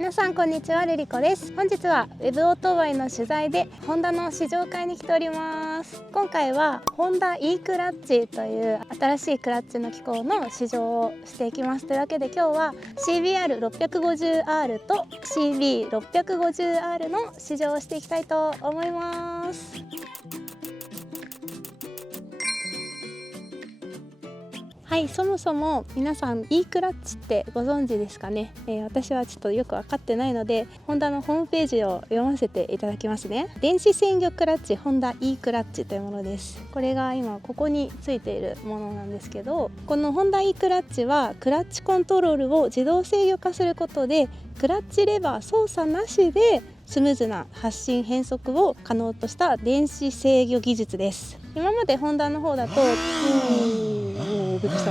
皆さんこんにちは、ルリコです。本日はウェブオートバイの取材でホンダの試乗会に来ております。今回はホンダ E クラッチという新しいクラッチの機構の試乗をしていきます。というわけで今日は CBR650R と CB650R の試乗をしていきたいと思います。はい、そもそも皆さん E クラッチってご存知ですかね。私はちょっとよく分かってないので、ホンダのホームページを読ませていただきますね。電子制御クラッチホンダ E クラッチというものです。これが今ここについているものなんですけど、このホンダ E クラッチはクラッチコントロールを自動制御化することで、クラッチレバー操作なしでスムーズな発進変速を可能とした電子制御技術です。今までホンダの方だとびっくりした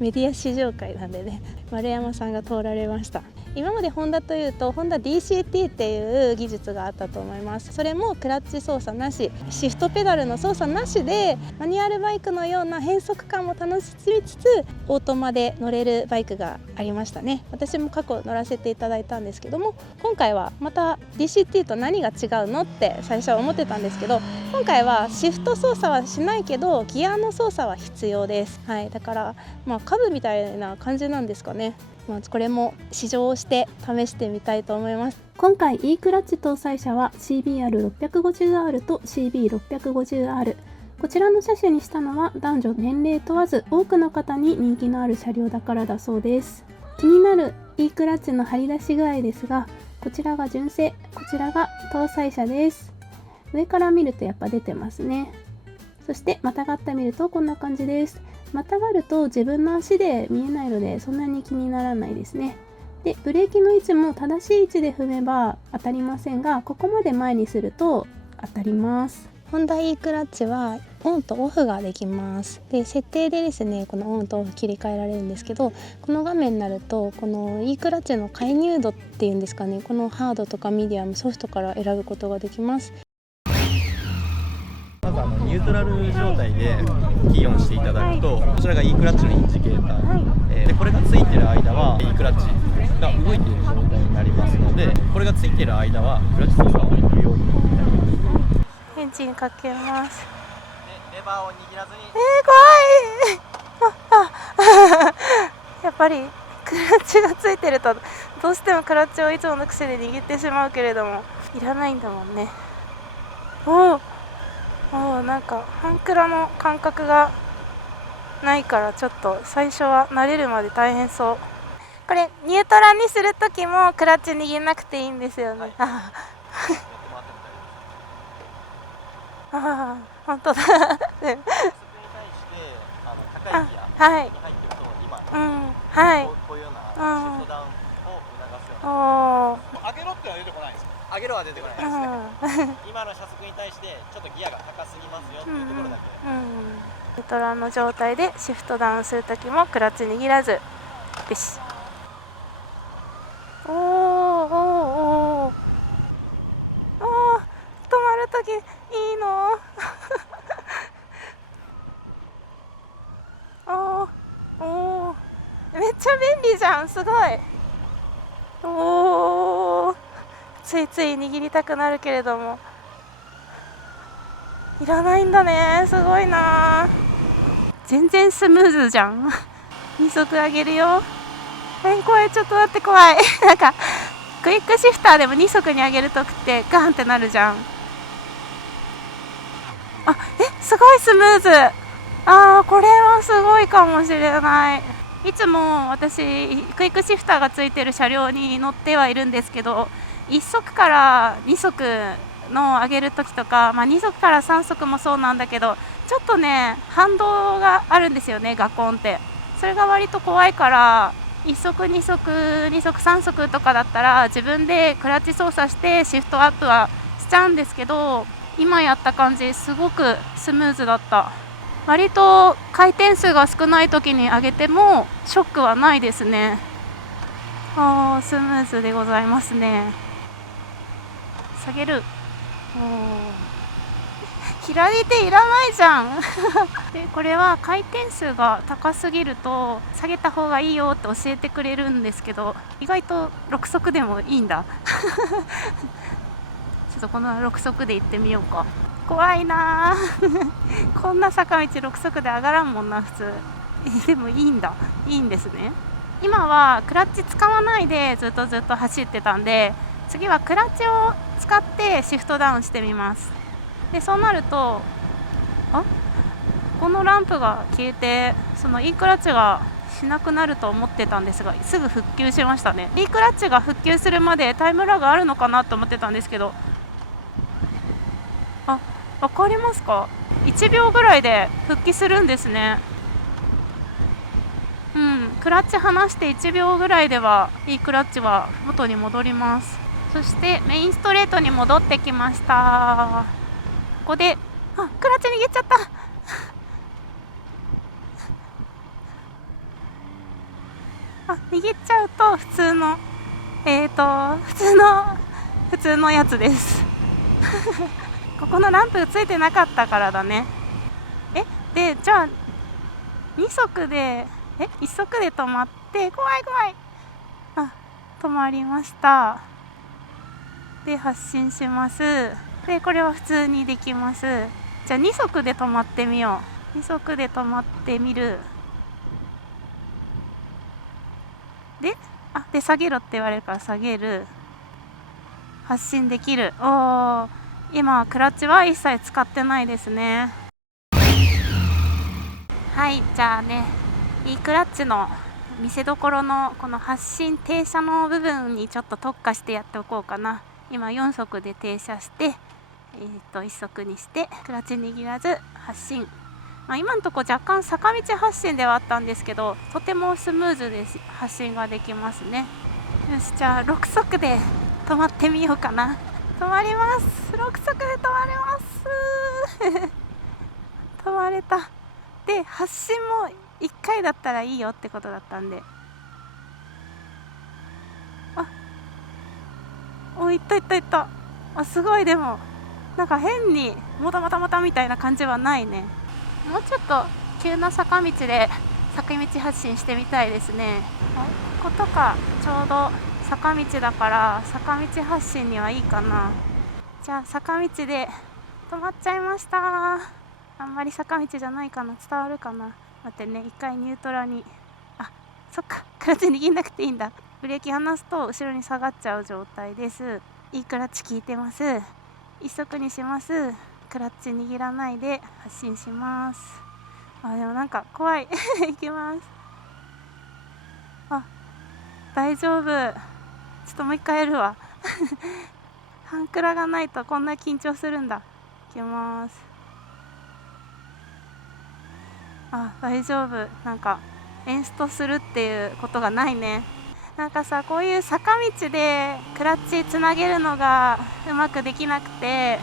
メディア試乗会なんでね、丸山さんが通られました。今までホンダというとホンダ DCT っていう技術があったと思います。それもクラッチ操作なし、シフトペダルの操作なしでマニュアルバイクのような変速感も楽しみつつオートマで乗れるバイクがありましたね。私も過去乗らせていただいたんですけども、今回はまた DCT と何が違うのって最初は思ってたんですけど、今回はシフト操作はしないけどギアの操作は必要です。はい、だからカブみたいな感じなんですかね。これも試乗をして試してみたいと思います。今回 E クラッチ搭載車は CBR650R と CB650R。 こちらの車種にしたのは男女年齢問わず多くの方に人気のある車両だからだそうです。気になる E クラッチの張り出し具合ですが、こちらが純正、こちらが搭載車です。上から見るとやっぱ出てますね。そしてまたがってみるとこんな感じです。またがると自分の足で見えないのでそんなに気にならないですね。で、ブレーキの位置も正しい位置で踏めば当たりませんが、ここまで前にすると当たります。ホンダ E クラッチはオンとオフができます。で、設定でですね、このオンとオフ切り替えられるんですけど、この画面になるとこの E クラッチの介入度っていうんですかね、このハードとかミディアム、ソフトから選ぶことができます。まずニュートラル状態でキーオンしていただくと、こちらが E クラッチのインジケーター、でこれがついている間は E クラッチが動いている状態になりますので、これがついている間はクラッチ操作をするようになります。エンジンかけます。でレバーを握らずに、怖いやっぱりクラッチがついてるとどうしてもクラッチをいつもの癖で握ってしまうけれども、いらないんだもんね。なんか半クラの感覚がないからちょっと最初は慣れるまで大変そう。これニュートラにするときもクラッチ握らなくていいんですよね。本当だ。そこに対して高いギアに入ってると、今こういうようなシフトダウンを促すような。上げろっては出てこないんですか？上げろは出てこないですね。今の車速に対してちょっとギアが高すぎますよっていうところだけ。ニュートラの状態でシフトダウンするときもクラッチ握らず、よし。止まるときいいのめっちゃ便利じゃん、すごい。ついつい握りたくなるけれどもいらないんだね。すごいな。全然スムーズじゃん。2速上げるよ。怖い、ちょっと待って、怖いなんかクイックシフターでも2速に上げるときってガンってなるじゃん。すごいスムーズ。これはすごいかもしれない。いつも私クイックシフターがついてる車両に乗ってはいるんですけど、1速から2速の上げるときとか、2速から3速もそうなんだけど、ちょっとね反動があるんですよね、ガコンって。それが割と怖いから、1速2速2速3速とかだったら自分でクラッチ操作してシフトアップはしちゃうんですけど、今やった感じすごくスムーズだった。割と回転数が少ない時に上げてもショックはないですね。スムーズでございますね。下げる。左手いらないじゃんでこれは回転数が高すぎると下げた方がいいよって教えてくれるんですけど、意外と6速でもいいんだちょっとこの6速で行ってみようか。怖いなこんな坂道6速で上がらんもんな普通でもいいんだ、いいんですね。今はクラッチ使わないでずっと走ってたんで、次はクラッチを使ってシフトダウンしてみます。でそうなるとこのランプが消えて、その E クラッチがしなくなると思ってたんですが、すぐ復旧しましたね。 E クラッチが復旧するまでタイムラグあるのかなと思ってたんですけど、わかりますか？1秒ぐらいで復帰するんですね。クラッチ離して1秒ぐらいでは E クラッチは元に戻ります。そしてメインストレートに戻ってきました。ここでクラッチ握っちゃった握っちゃうと普通のやつですここのランプついてなかったからだね。でじゃあ2速で1速で止まって、怖い止まりました。で発進します。でこれは普通にできます。じゃあ2速で止まってみよう。2速で止まってみる。で下げろって言われるから下げる。発進できる。今クラッチは一切使ってないですね。はい、じゃあね、E クラッチの見せどころのこの発進停車の部分にちょっと特化してやっておこうかな。今4速で停車して、1速にしてクラッチ握らず発進。今のところ若干坂道発進ではあったんですけど、とてもスムーズで発進ができますね。よし、じゃあ6速で止まってみようかな。止まります。6速で止まれます止まれた。で発進も1回だったらいいよってことだったんで、いったすごい。でもなんか変にもたみたいな感じはないね。もうちょっと急な坂道で坂道発進してみたいですね。こことかちょうど坂道だから坂道発進にはいいかな。じゃあ坂道で止まっちゃいました。あんまり坂道じゃないかな、伝わるかな。待ってね、一回ニュートラに、そっか、クラッチ握んなくていいんだ。ブレーキ離すと後ろに下がっちゃう状態です。いいクラッチ効いてます。一速にします。クラッチ握らないで発進します。でもなんか怖いいきます。大丈夫。ちょっともう一回やるわ半クラがないとこんな緊張するんだ。いきます。大丈夫。なんかエンストするっていうことがないね。なんかさ、こういう坂道でクラッチつなげるのがうまくできなくて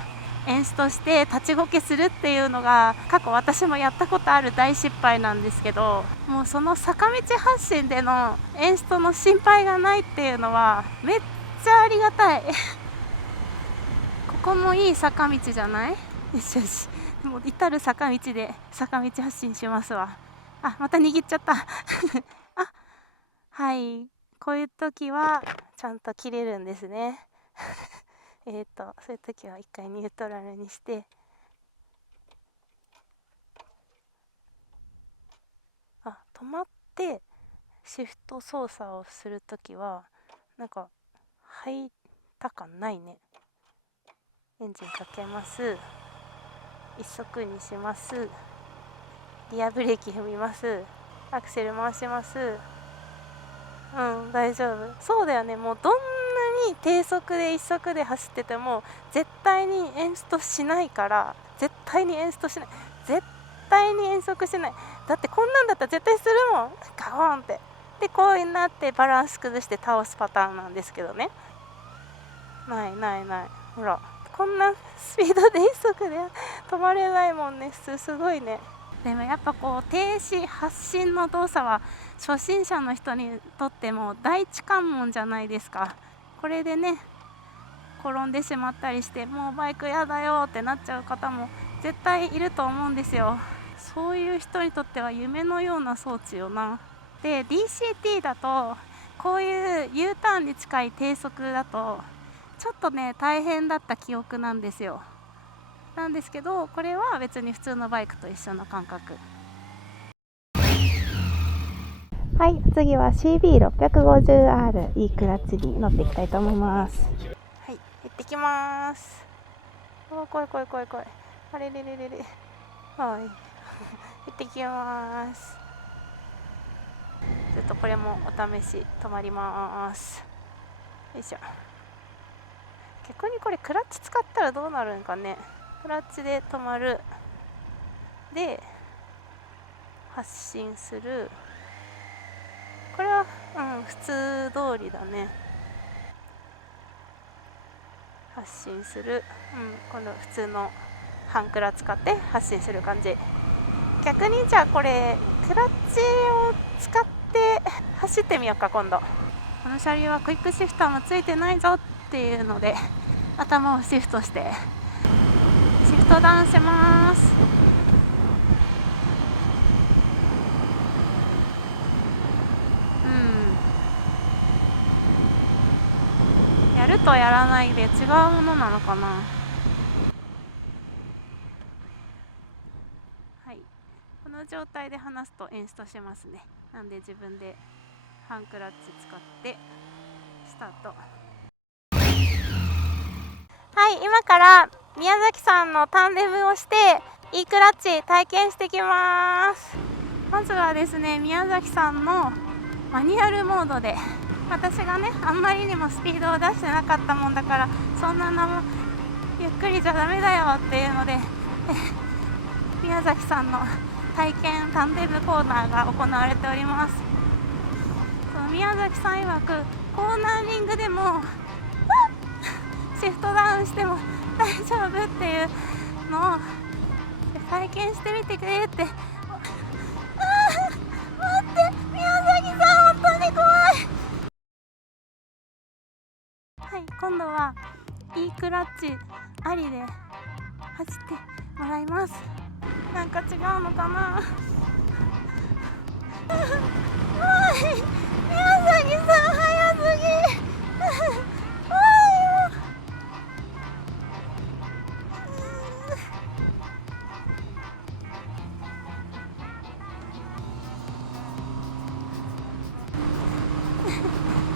エンストして立ちこけするっていうのが過去私もやったことある大失敗なんですけど、もうその坂道発進でのエンストの心配がないっていうのはめっちゃありがたいここもいい坂道じゃない？よしよし、もう至る坂道で坂道発進しますわ。また握っちゃったはい、こういう時はちゃんと切れるんですねそういう時は一回ニュートラルにして止まってシフト操作をする時はなんか入った感ないね。エンジンかけます。一速にします。リアブレーキ踏みます。アクセル回します。大丈夫。そうだよね。もうどんなに低速で一速で走ってても絶対にエンストしないから、絶対に遠足しない。だってこんなんだったら絶対するもん、ガコンって。でこうなってバランス崩して倒すパターンなんですけどね。ない。ほら、こんなスピードで一速で止まれないもんね。すごいね。でもやっぱこう停止発進の動作は初心者の人にとっても第一関門じゃないですか。これでね転んでしまったりして、もうバイクやだよってなっちゃう方も絶対いると思うんですよ。そういう人にとっては夢のような装置よな。で DCT だとこういう U ターンに近い低速だとちょっとね大変だった記憶なんですよ。なんですけどこれは別に普通のバイクと一緒の感覚。はい、次は CB650R E クラッチに乗っていきたいと思います。はい、行ってきます。おー、怖い。あれれれれれ。はい。行ってきます。ちょっとこれもお試し止まります。よいしょ。逆にこれクラッチ使ったらどうなるんかね。クラッチで止まる。で、発進する。これは、普通通りだね。発進する。この普通の半クラ使って発進する感じ。逆にじゃあこれクラッチを使って走ってみようか今度。この車両はクイックシフターもついてないぞっていうので頭をシフトしてシフトダウンします。やるとやらないで違うものなのかな。はい、この状態で離すとエンストしますね。なんで自分でハンクラッチ使ってスタート。はい、今から宮崎さんのタンデムをして E クラッチ体験してきます。まずはですね、宮崎さんのマニュアルモードで、私がねあんまりにもスピードを出してなかったもんだから、そんなのもゆっくりじゃダメだよっていうので宮崎さんの体験タンデムコーナーが行われております。その宮崎さん曰くコーナーリングでもシフトダウンしても大丈夫っていうのを体験してみてくれって。待って、宮崎さん本当に怖い。はい、今度は E クラッチありで走ってもらいます。なんか違うのかな宮崎さん早すぎ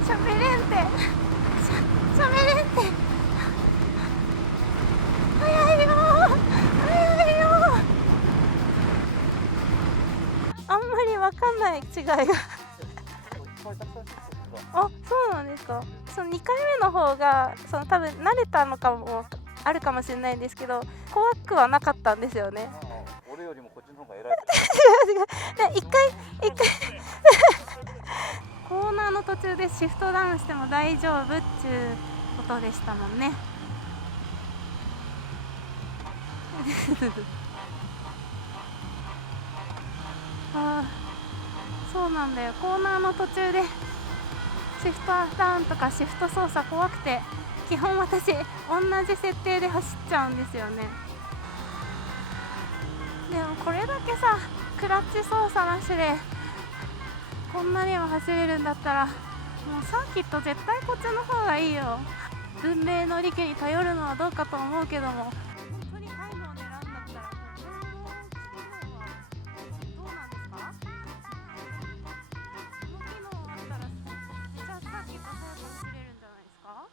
喋れんて早いよあんまり分かんない違いがあ、そうなんですか。その2回目の方がその多分慣れたのかもあるかもしれないんですけど、怖くはなかったんですよね。俺よりもこっちの方が偉い。違う一回コーナーの途中でシフトダウンしても大丈夫っていうことでしたもんねあ、そうなんだよ。コーナーの途中でシフトダウンとかシフト操作怖くて、基本私同じ設定で走っちゃうんですよね。でもこれだけさクラッチ操作なしでこんなにも走れるんだったら、もうサーキット絶対こっちの方がいいよ。文明の利器に頼るのはどうかと思うけども、本当にタイムを狙うんだったらこのどうなんですか。この機能あったらめっちゃサーキット速く走れるんじゃないですか。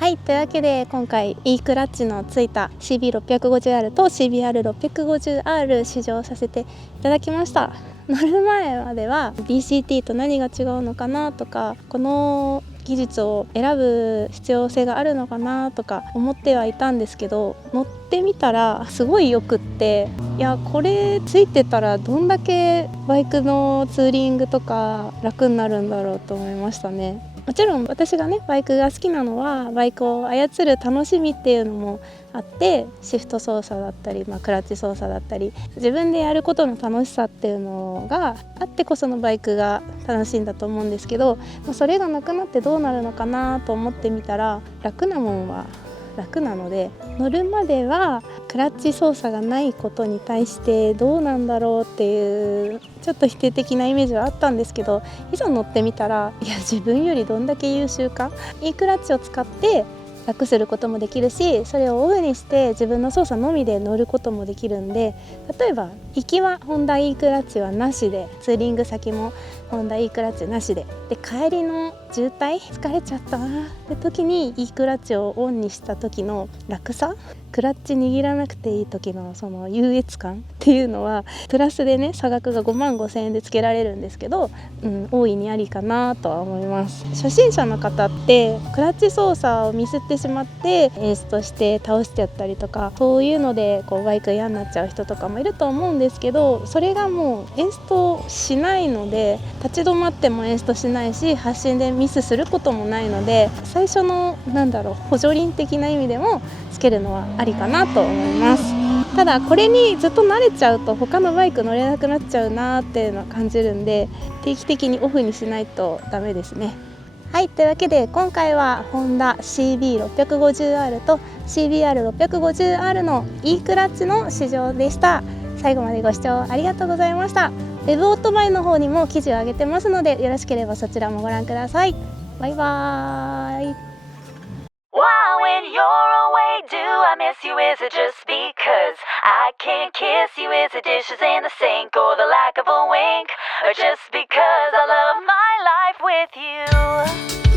はい、というわけで今回 E クラッチのついた CB650R と CBR650R 試乗させていただきました。乗る前までは DCT と何が違うのかなとか、この技術を選ぶ必要性があるのかなとか思ってはいたんですけど、乗ってみたらすごいよくって、いやこれついてたらどんだけバイクのツーリングとか楽になるんだろうと思いましたね。もちろん私がねバイクが好きなのはバイクを操る楽しみっていうのもあって、シフト操作だったり、クラッチ操作だったり自分でやることの楽しさっていうのがあってこそのバイクが楽しいんだと思うんですけど、それがなくなってどうなるのかなと思ってみたら、楽なもんは楽なので、乗るまではクラッチ操作がないことに対してどうなんだろうっていうちょっと否定的なイメージはあったんですけど、いざ乗ってみたら、いや自分よりどんだけ優秀か。Eクラッチを使って楽することもできるし、それをオフにして自分の操作のみで乗ることもできるんで、例えば行きはホンダ E クラッチはなしで、ツーリング先もホンダ E クラッチなしで、帰りの渋滞疲れちゃったなって時に E クラッチをオンにした時の楽さ、クラッチ握らなくていい時のその優越感っていうのはプラスでね、差額が55,000円でつけられるんですけど、大いにありかなとは思います。初心者の方ってクラッチ操作をミスってしまってエンストして倒しちゃったりとか、そういうのでバイク嫌になっちゃう人とかもいると思うんですけど、それがもうエンストしないので、立ち止まってもエンストしないし、発進でミスすることもないので、最初の補助輪的な意味でもつけるのはありかなと思います。ただこれにずっと慣れちゃうと他のバイク乗れなくなっちゃうなっていうのは感じるんで、定期的にオフにしないとダメですね。はい、というわけで今回はホンダ CB650R と CBR650R の E クラッチの試乗でした。最後までご視聴ありがとうございました。ウェブオートバイの方にも記事を上げてますので、よろしければそちらもご覧ください。バイバーイ。Why when you're away do I miss you? Is it just because I can't kiss you? Is it dishes in the sink or the lack of a wink? Or just because I love my life with you?